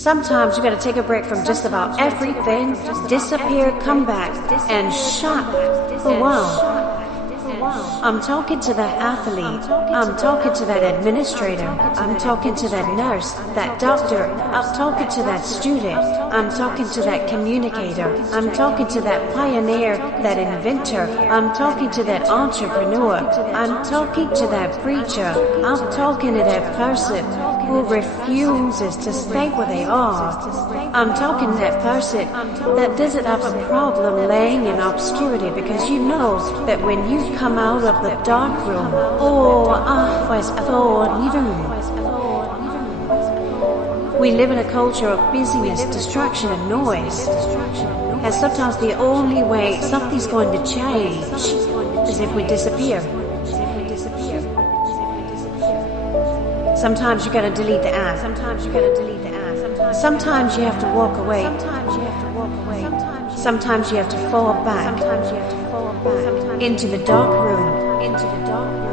Sometimes you gotta take a break from just about everything, disappear, come back, and shut for a while. I'm talking to that athlete, I'm talking to that administrator, I'm talking to that nurse, that doctor, I'm talking to that student, I'm talking to that communicator, I'm talking to that pioneer, that inventor, I'm talking to that entrepreneur, I'm talking to that preacher, I'm talking to that person who refuses to stay where they are. I'm talking to that person that doesn't have a problem laying in obscurity, because you know that when you come out of the dark room, we live in a culture of busyness, distraction, and noise. And sometimes the only way something's going to change is if we disappear. Sometimes you gotta delete the app. Sometimes you have to walk away. Sometimes you have to fall back into the dark room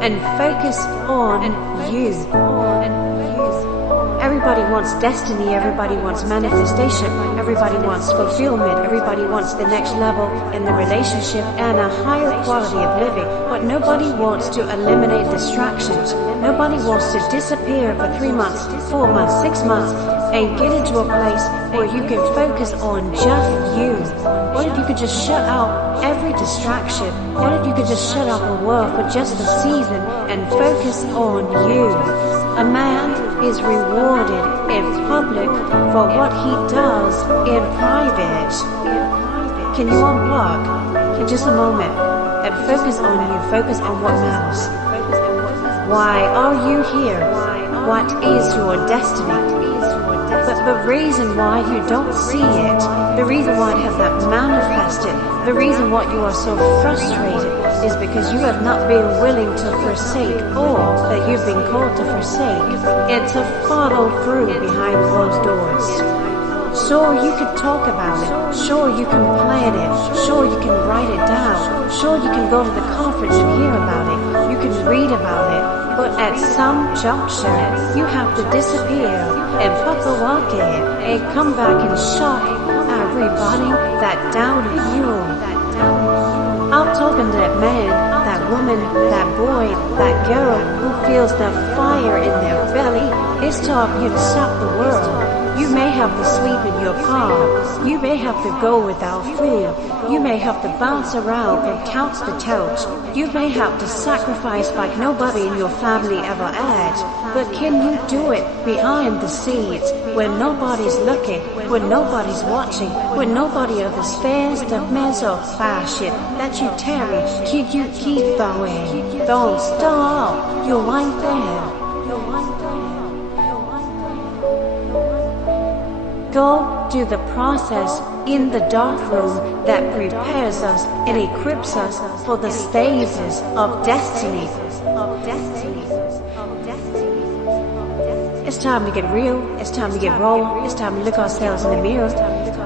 and focus on you. Everybody wants destiny, everybody wants manifestation, everybody wants fulfillment, everybody wants the next level in the relationship and a higher quality of living, but nobody wants to eliminate distractions. Nobody wants to disappear for 3 months, 4 months, 6 months, and get into a place where you can focus on just you. What if you could just shut out every distraction? What if you could just shut out the world for just a season and focus on you? A man is rewarded in public for what he does in private. Can you unplug in just a moment and focus on you, focus on what matters? Why are you here? What is your destiny? But the reason why you don't see it, the reason why it has not manifested, the reason why you are so frustrated is because you have not been willing to forsake all that you've been called to forsake and to follow through behind closed doors. Sure, you can talk about it. Sure, you can plan it. Sure, you can write it down. Sure, you can go to the conference and hear about it. You can read about it. But at some juncture, you have to disappear and put the work in and come back and shock everybody that doubted you. I'm talking to that man, that woman, that boy, that girl who feels the fire in their belly. It's time for you to stop the world. You may have to sleep in your car. You may have to go without food. You may have to bounce around from couch to couch. You may have to sacrifice like nobody in your family ever had. But can you do it behind the scenes when nobody's looking, when nobody's watching, when nobody understands the mental fashion that you carry? Can you keep going? Don't stop. You're right there. Go do the process in the dark room that prepares us and equips us for the stages of destiny. It's time to get real, it's time to get raw, it's time to look ourselves in the mirror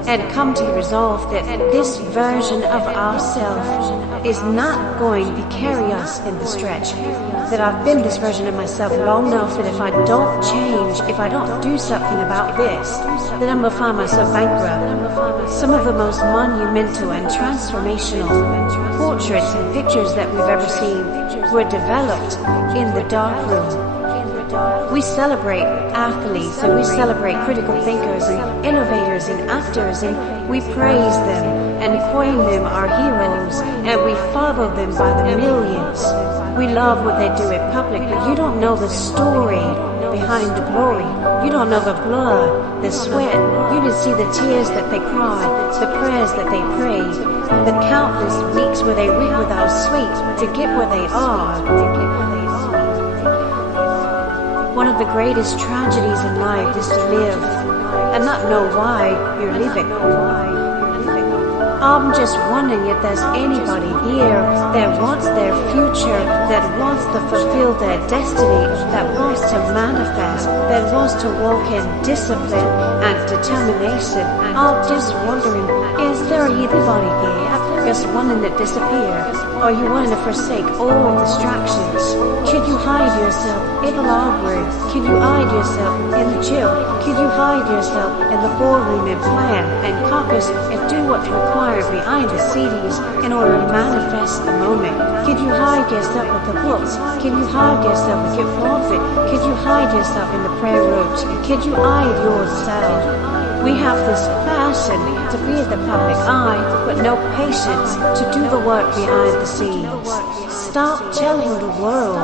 and come to the resolve that this version of ourselves is not going to carry us in the stretch. That I've been this version of myself long enough that if I don't change, if I don't do something about this, then I'm going to find myself bankrupt. Some of the most monumental and transformational portraits and pictures that we've ever seen were developed in the dark room. We celebrate athletes and we celebrate critical thinkers and innovators and actors, and we praise them and coin them our heroes, and we follow them by the millions. We love what they do in public, but you don't know the story behind the glory. You don't know the blood, the sweat. You didn't see the tears that they cried, the prayers that they prayed, the countless weeks where they reap without sleep to get where they are. One of the greatest tragedies in life is to live and not know why you're living. I'm just wondering if there's anybody here that wants their future, that wants to fulfill their destiny, that wants to manifest, that wants to walk in discipline and determination. I'm just wondering, is there anybody here? just wanting to disappear? Are you wanting to forsake all distractions? Can you hide yourself in the library? Can you hide yourself in the gym? Can you hide yourself in the boardroom and plan and caucus and do what's required behind the scenes in order to manifest the moment? Can you hide yourself with the books? Can you hide yourself with your prophet? Can you hide yourself in the prayer robes? Can you hide yourself? We have this passion to be in the public eye, but no patience to do the work behind the scenes. Stop telling the world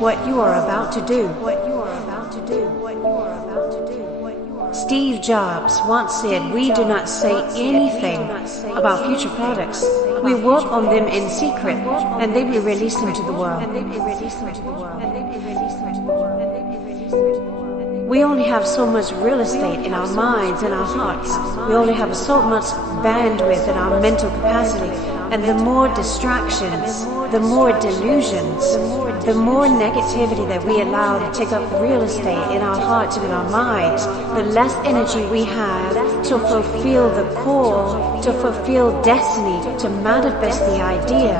what you are about to do. Steve Jobs once said, "We do not say anything about future products. We work on them in secret, and then we release them to the world." We only have so much real estate in our minds and our hearts. We only have so much bandwidth in our mental capacity. And the more distractions, the more delusions, the more negativity that we allow to take up real estate in our hearts and in our minds, the less energy we have to fulfill the call, to fulfill destiny, to manifest the idea.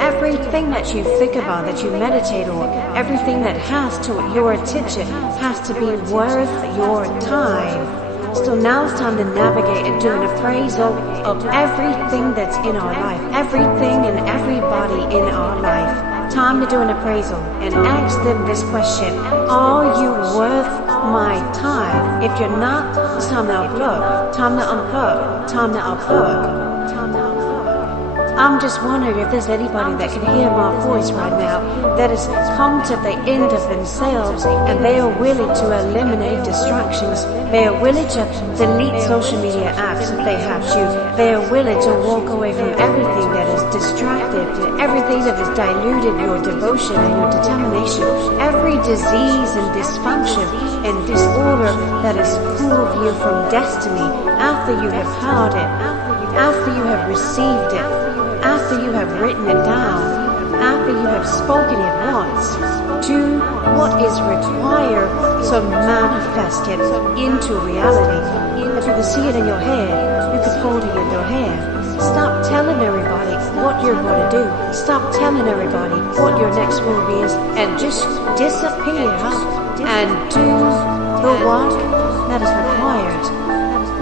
Everything that you think about, that you meditate on, everything that has to your attention has to be worth your time. So now it's time to navigate and do an appraisal of everything that's in our life, everything and everybody in our life. Time to do an appraisal and ask them this question: are you worth my time? If you're not, it's time to unplug, time to unplug, time to unplug. I'm just wondering if there's anybody that can hear my voice right now that has come to the end of themselves and they are willing to eliminate distractions. They are willing to delete social media apps if they have to. They are willing to walk away from everything that is distracted, everything that has diluted your devotion and your determination, every disease and dysfunction and disorder that has pulled you from destiny after you have heard it, after you have received it, after you have written it down, after you have spoken it once. Do what is required to manifest it into reality. If you can see it in your head, you can hold it in your hand. Stop telling everybody what you're going to do. Stop telling everybody what your next move is, and just disappear and do the work that is required.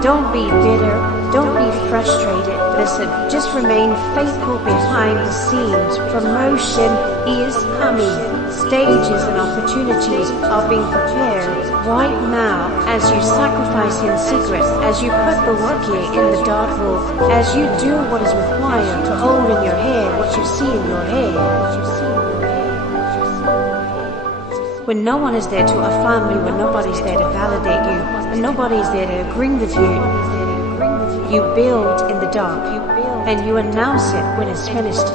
Don't be bitter. Don't be frustrated. Listen, just remain faithful behind the scenes. Promotion is coming. Stages and opportunities are being prepared right now as you sacrifice in secret, as you put the work here in the dark room, as you do what is required to hold in your head what you see in your head. When no one is there to affirm you, when nobody's there to validate you, when nobody's there to agree with you, you build in the dark, and you announce it when it's finished.